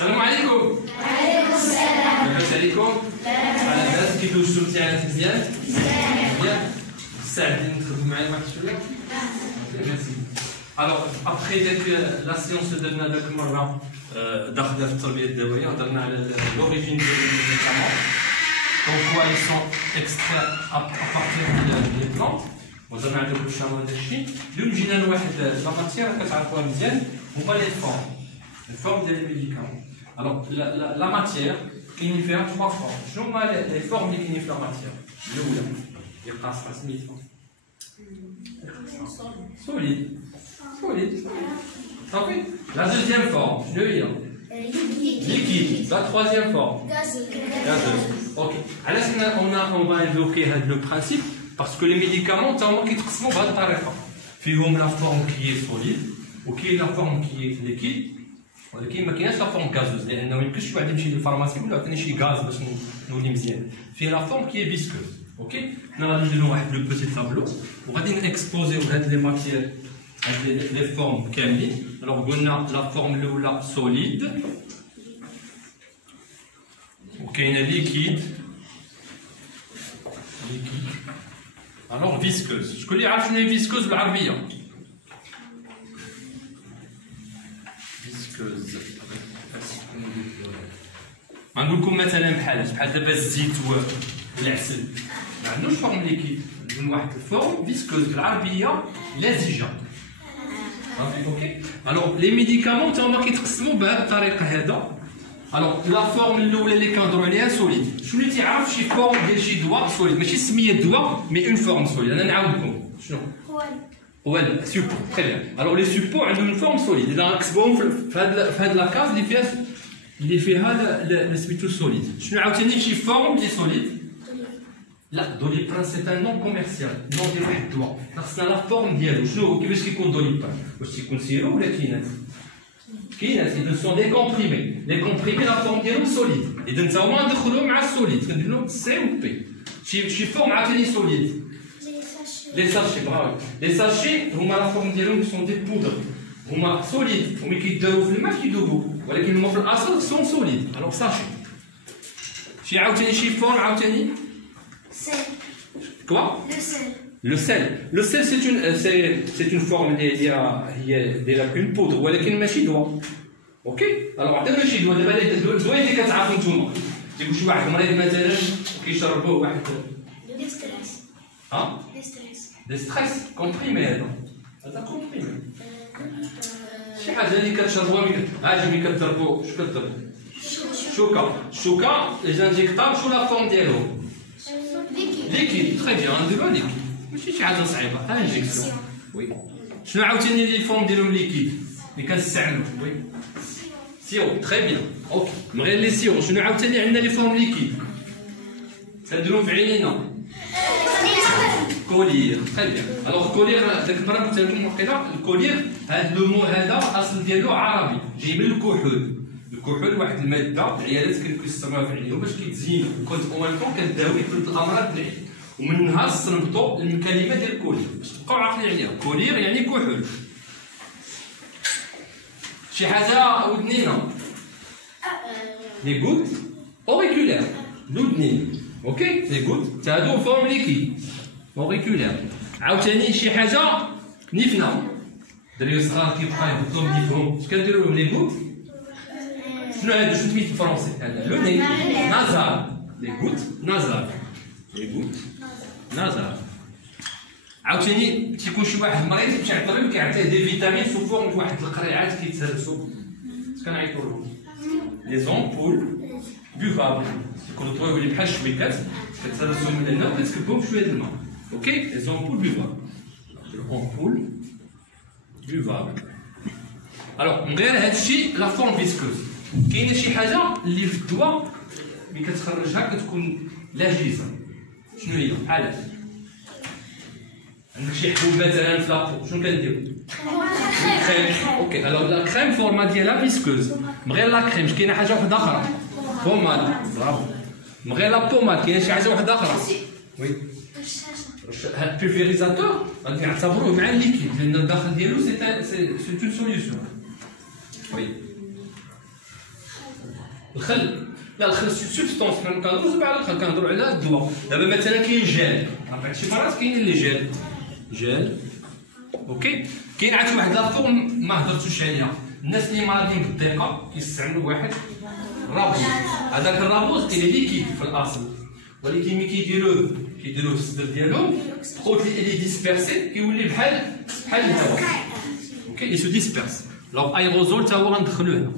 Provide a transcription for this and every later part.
السلام عليكم. وعليكم السلام. لاباس عليكم؟ لاباس كيف دوزتو الامتحانات مزيان؟ مزيان؟ مستعدين نخدموا معايا واحد شويه؟ ميرسي. الوغ ابخي داك لا سيونس اللي درنا داك المره داخله في التربيه الدوائيه هضرنا على لوريجين ديال الميديكامون دونك كوا اي سون اكسترا ابارتير ديال لي بلونت وهضرنا على دوك الشامل داكشي اليوم جينا لواحد لا ماتير كتعرفوها مزيان هما لي فورم الفورم ديال الميديكامون. الوغ لا ماتير كاينين فيها 3 فورم. شنو هما لي فورم اللي كاينين في لا ماتير؟ الاولى هي قاصحه سميتها solide. Solide. Compris? La deuxième forme, je vais dire. Liquide. La troisième forme. Gazeuse. Ok. Alors, on va évoquer le principe parce que les médicaments, qui sont فيهم la forme qui est solide ou qui est la forme qui est liquide. ولكن ما كايناش لا فورم غازوز لانه ما يمكنش واحد يمشي للفارماسي يقول له عطيني شي غاز باش نولي مزيان. فيه لا فورم كي فيسكوز. اوكي حنا غادي نديرو واحد لو بوتي تابلو وغادي نكسبوزيو هاد لي ماتير هاد لي فورم كاملين. الوغ قلنا لا فورم الاولى سوليد وكاينه ليكيد الوغ فيسكوز. شكون اللي عارف شنو هي فيسكوز بالعربيه؟ غنقول لكم مثلا بحال دابا الزيت والعسل ما عندوش فورم ليكيد من واحد الفورم فيسكوز بالعربيه لزجه. اوكي الوغ لي ميديكامون تا هما كيتقسموا بهذه الطريقه هذا. الوغ لا فورم الاولى اللي كنهضروا عليها سوليد. شنو اللي تيعرف شي فورم ديال شي دواء سوليد ماشي سميه الدواء مي اون فورم سوليد. انا نعاود لكم شنو قوالب سوبو. تري بيان. الوغ لي سوبو عندهم اون فورم سوليد اذا نكتبوهم في هاد لاكاز اللي فيها سميتو سوليد. شنو عاوتاني شي فورم لي سوليد؟ لا دوليبران سي ان نون كوميرسيال نون ديال واحد الدواء خاصنا لا فورم ديالو. شنو كيفاش كيكون دوليبران؟ واش تيكون سيرو ولا كينات؟ كينات. اذا سون دي كومبريمي لي كومبريمي لا فورم ديالهم سوليد اذا نتا هما ندخلوهم مع السوليد كندير لهم سي و بي. شي فورم عاوتاني سوليد لي ساشي. برافو. لي ساشي هما لا فورم ديالهم سون دي بودر هما سوليد وملي كيداروا في الماء كيذوبوا ولكن هما في الاصل سون سوليد. الوغ ساشي شي عاوتاني شي فورم عاوتاني quoi? Le sel. Le sel c'est une forme ديال une poudre ولكن ماشي دواء. اوكي الوغ عطينا شي دواء دابا الدواء اللي كتعرفوا نتوما تيقول شي واحد مريض مثلا كيشربوه واحد دي ستريس دي ستريس كومبريمي هذا كومبريمي شي حاجه اللي كتشربوها ملي كتضربوا شنو كتضربوا شوكه لي انجيكتابل شنو لا فورم ديالهم ليكيد. تري بيان نديرو ليكيد ماشي شي حاجه صعيبه انجيكسيون. وي شنو عاوتاني لي فورم ديالهم ليكيد اللي كنستعملو؟ وي سيرو. تري بيان. اوكي من غير لي سيرو شنو عاوتاني عندنا لي فورم ليكيد كنديرو في عينينا؟ كولير. تري بيان. الوغ كولير داك المره قلت لكم وقيلا الكولير هاد لو مو هذا الاصل ديالو عربي جاي من الكحول. الكحول واحد الماده العيالات كانوا كيستعملوها في عينيهم باش كيتزينوا وكنت اون طون كداوي ثلاث الامراض العين ومنها استنبطوا الكلمه ديال كولير باش تبقاو عاقلين عليها. كولير يعني كحول. شي حاجه ودنينا لي غوت اوريكولير لودنين. اوكي لي غوت هادو فورم ليكيد اوريكولير. عاوتاني شي حاجه نيفنا دراري صغار كيبقاو يهبطوا نيفهم اش كنديروا لهم لي غوت؟ شنو هادو شنو سميت بالفرنسي؟ هذا لو ني نازال. لي غوت نازال. لي غوت نازال. عاوتاني تيكون شي واحد مريض يمشي عند الطبيب كيعطيه دي فيتامين سو فورم واحد القريعات كيتهرسوا اش كنعيطوا لهم؟ لي زومبول بوفابل. يكونوا طويولين بحال الشويكات كتهرسوا من هنا وكتكبهم بشويه د الماء. اوكي لي زومبول بوفابل. امبول بوفابل. الوغ من غير هادشي لا فورم فيسكوز كاينه شي حاجه اللي في الدواء ملي كتخرجها كتكون لاجيزه. شنو هي؟ بحال عندك شي حبوب مثلا في لابو شنو كنديرو؟ كريم. اوكي الوغ لا كريم فورما ديالها فيسكوز. من غير لا كريم كاينه حاجه واحده اخرى بوماد. برافو. من غير لا بوماد كاينه شي حاجه واحده اخرى. وي البولفيريزاتور غادي نعتبروه مع الليكيد لان الداخل ديالو سي اون سوليوشن. وي الخل لا الخل سبستونس حنا كنهضروا على الخل كنهضروا على الدواء دابا مثلا كاين جل عرفت شي مرات كاين اللي جل اوكي كاين عاد واحد لا فورم ما هضرتوش عليها الناس اللي مرضين بالضيقه كيستعملوا واحد رابوز هذاك الرابوز كاين ليكيد في الاصل ولكن ملي كيديروه في الصدر ديالهم قلت لي ديسبيرسي كيولي بحال الهواء اوكي يسو ديسبيرس لو ايروزول تا هو غندخلوه هنا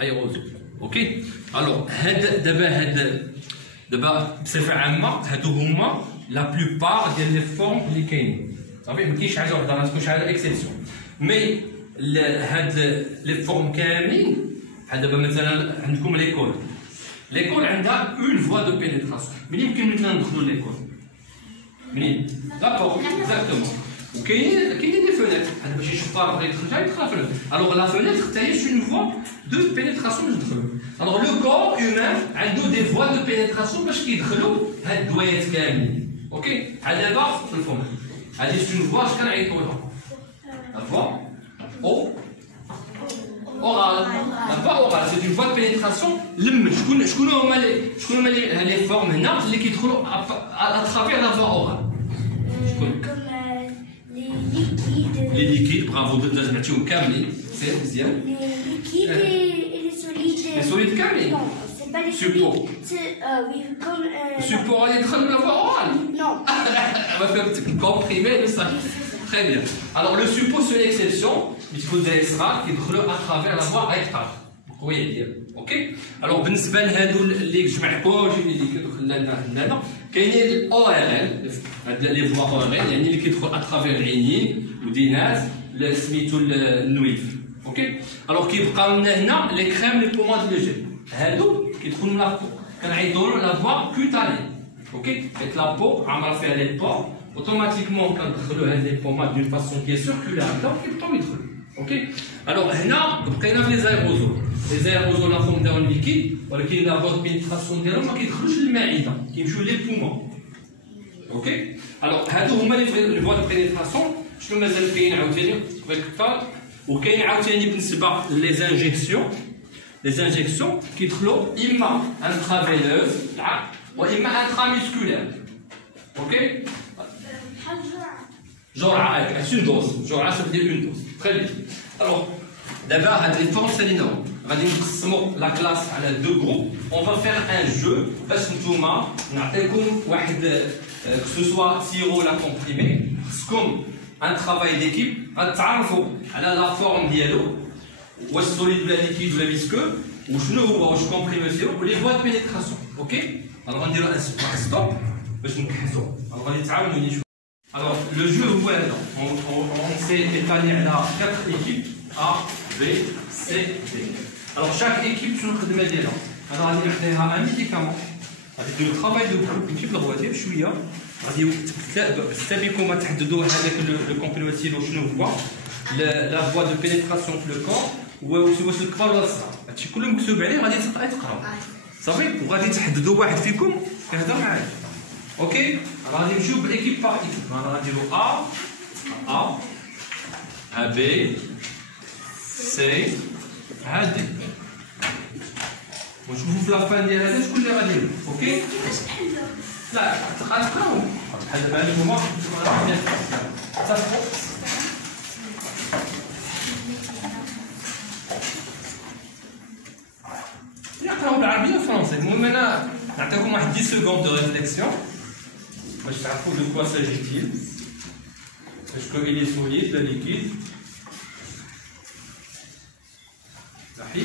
ايروزول اوكي الوغ دابا بصفه عامه هادو هما لا بلوبار ديال لي فورم اللي كاينين صافي ما كاينش حاجه وحده ما تكونش حاجه اكسبسيون مي هاد لي فورم كاملين بحال دابا مثلا عندكم ليكول عندها اون فوا دو بينيتراسيون منين يمكن مثلا ندخلوا ليكول منين لا بور اكزاكتومون وكاينين دي فونيتر هذا باش يشوف بغا يدخل جاي يدخل فونيتر الوغ لا فونيتر حتى هي اون فوا دو بينيتراسيون باش ندخلوا الوغ لو كور هيومان عنده دي فوا دو بينيتراسيون باش كيدخلوا هاد الدوايات كاملين اوكي على دابا في الفم هذه اون فوا اش كنعيطوا لها لا فوا او oral. La voie orale, c'est une voie de pénétration. شكون هما les formes هنا اللي كيدخلوا à travers la voie orale. Comme les liquides, bravo, سمعتيهم كاملين. C'est مزيان. Les liquides et les solides. Les solides كاملين. Non, c'est pas les solides. C'est oui, comme support اللي يدخل la voie orale. Non. On va faire un petit comprimé de ça. Très bien. Alors le suppôt c'est une exception. يدخل دايسرا كيدخلوا اترافير لا فوا ريكتال قويه ديال اوكي الوغ بالنسبه لهادو اللي جمعكم اللي كيدخل لنا هنا كاينين الاو ار ال هاد لي فوا او ار ال يعني اللي كيدخل اترافير العينين ودينات سميتو النويف اوكي الوغ كيبقى لنا هنا لي كريم لي بوماد لو جيل هادو كيدخلوا من لابو كنعيطوا له لا فوا كوتاني اوكي حيت لابو عامره فيها لي بور اوتوماتيكمون كندخلوا هاد لي بوماد دون فاسون كي سيركولار هكا كيبقاو يدخلوا اوكي الوغ هنا بقينا في لي زايروزول لا فورم ديالهم ليكيد ولكن لا فوا بينيتراسيون ديالهم ما كيدخلوش للمعده كيمشيو لي بومون اوكي الوغ هادو هما لي فوا دو بينيتراسيون شنو مازال كاين عاوتاني ريكتال وكاين عاوتاني بالنسبه لي زانجيكسيون كيدخلوا اما انترافينوز واما انتراميسكولير اوكي جرعه سون دوز جرعه ça veut dire une dose très bien alors d'abord هاد لي فورم سالينهم غادي نقسموا لا كلاس على دو جروب on va faire un jeu باش نتوما نعطيكم واحد que ce soit sirop la comprimé خصكم un travail d'équipe غتعرفوا على لا فورم ديالو واش سوليد ولا ليكيد ولا فيسكو وشنو هو واش كومبريمي ديالو ولي فوا دو بينيتراسيون اوكي alors غنديرو ان ستوب باش نكحزوا غادي تعاونوني شويه Alors, le jeu هو هذا on s'est étalé على 4 équipes A, B, C, D. Alors, chaque équipe شنو الخدمة ديالها؟ أنا غادي نعطيها ان ميديكامون غادي نديرو ترافاي دو جروب نجيب الغواتير شوية غادي حتى بكم تحددوا هذاك لو كومبليماتيل شنو هو لا فوا دو بينيتراسيون في لو كور واش الكبار ولا الصغار هادشي كله مكتوب عليه غادي تقراو صافي وغادي تحددوا واحد فيكم يهضر معاك اوكي غادي نمشيو بالايكيب باغ ايكيب غادي نديرو ا بي سي ا دي ونشوفوا في لافان ديال هذا شكون اللي غادي يلعب اوكي لا تقراو بحال دابا هانتوما اتفقوا يقراو بالعربيه والفرنسيه المهم انا نعطيكم واحد 10 secondes de réflexion باش تعرفوا de quoi s'agit-il est-ce qu'il est solide la liquide صحيح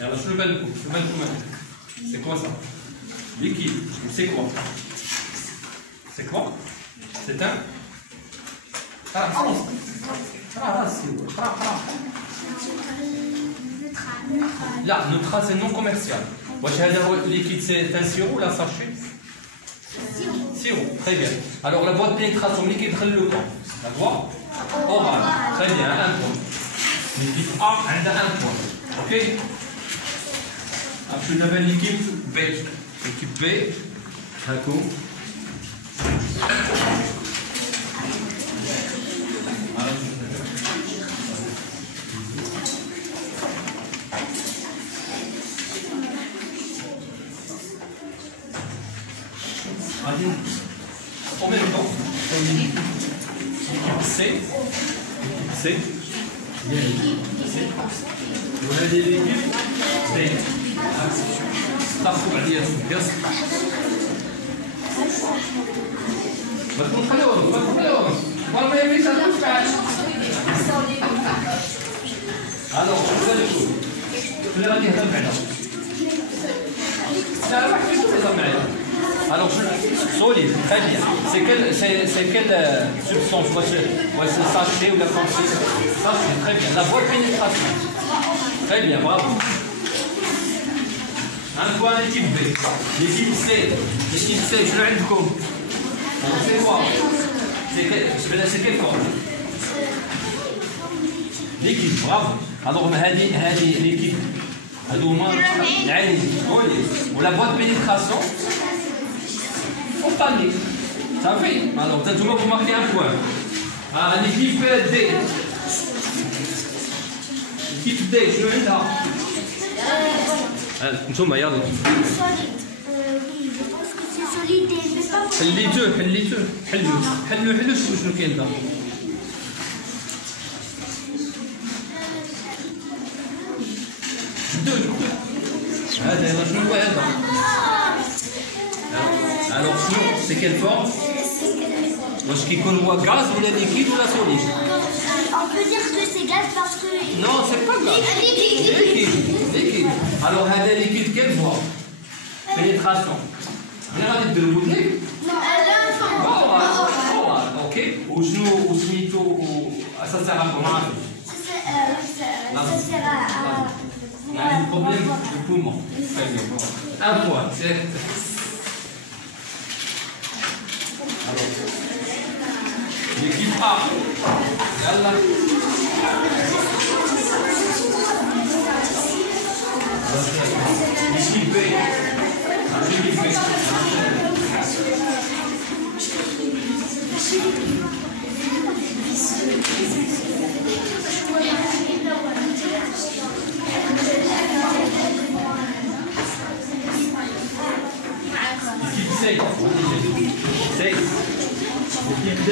يلا شنو بان لكم c'est quoi ça liquide c'est quoi c'est un خلاص لا neutral c'est non commercial واش هذا هو liquide c'est un sirop ولا sachet sirop très bien alors la voie de pénétration اللي كيدخل له la voie orale très bien un point l'équipe A عندها un point ok après دابا l'équipe B هاكو غادي en même temps l'équipe C وهذه l'équipe B طرفوا عليا القص ما تكون خليوهم والله ما يميش هذا الفعل الوغ شوف هذا الكل اللي غادي يهضر معنا لا واحد فيكم يهضر معايا Alors, solide, très bien. C'est quelle substance? Ouais, c'est sachet ou la franchise? Sachet, très bien. La voie de pénétration. Très bien, bravo. Un point à l'équipe B. L'équipe C. L'équipe C, je l'ai dit comme. C'est quoi? C'est quelle forme? L'équipe, bravo. Alors, l'équipe. La voie de pénétration. Panier. Ça fait. Alors, tout le monde vous marquez un point. Ah, l'équipe D. L'équipe D, je veux là. Nous sommes à Yardou. Solide. Oui, je pense que c'est solide et c'est pas. حلو شنو كاين دا هذا يلا شنو هو هذا Alors, c'est quelle forme? Est-ce qu'il convoit gaz ou liquide ou la solide? On peut dire que c'est gaz parce que. Non, c'est pas gaz. Liquide. Alors, هذا liquide quelle voie? Pénétration. On est ravi de le bouger? Non, Voilà, ok. Ou smitho, ça sert à quoi? ça sert à. On a un problème de poumon. Très bien. Un point, c'est. L'équipe A. Yalla. L'équipe B. L'équipe B. L'équipe D.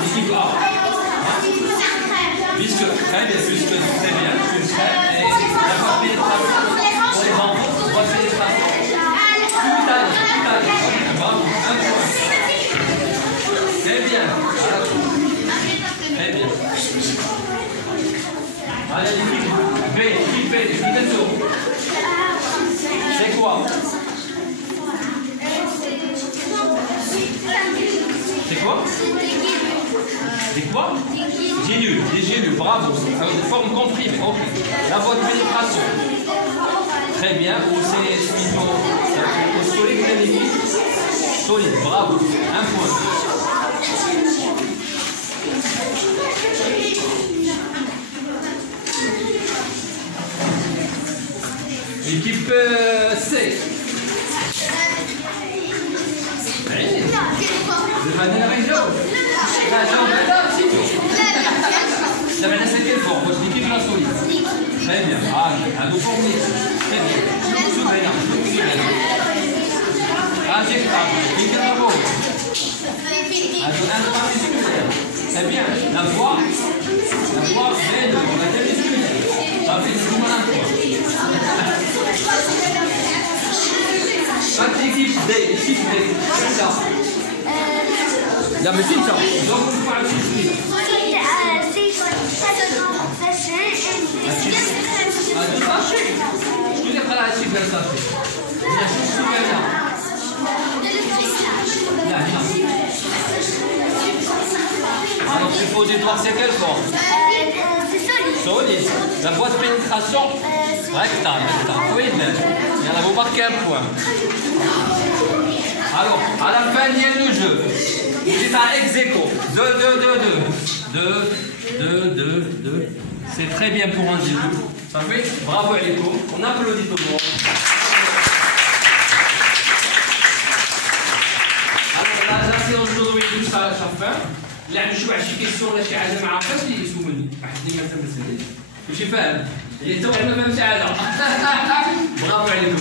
L'équipe A. Puisque très bien, allez, l'équipe B, c'est quoi? C'est quoi? C'est quoi? Des gélules, bravo. Une forme comprimée, ok. La voie de pénétration. Très bien. Ou c'est plutôt solide ou liquide? Solide, bravo. Un point. L'équipe C. C'est quelle forme? L'équipe la solide. Très bien. Ah, nous formons. Très bien. Très bien. La voix belle, la tête musculaire. Ça fait du mal. L'équipe D, c'est ça. Non, mais c'est ça. Donc, vous parlez de alors, supposez-toi, c'est quelle forme? C'est solide. Solide. La voie de pénétration rectale. Oui, il y en a vous marquez un point. Alors, à la fin, il y a le jeu. C'est un ex aequo. 2, 2, 2, 2. 2, 2, 2, 2. C'est très bien pour un début. Ça fait bravo à l'écho. On applaudit tout le monde. Alors la séance d'aujourd'hui touche à sa fin. اللي عنده شي كيسيون ولا شي حاجه ما عرفاش يسولني واحد اللي ما فهمش ماشي فاهم اللي تو ما فهمش حاجه برافو عليكم.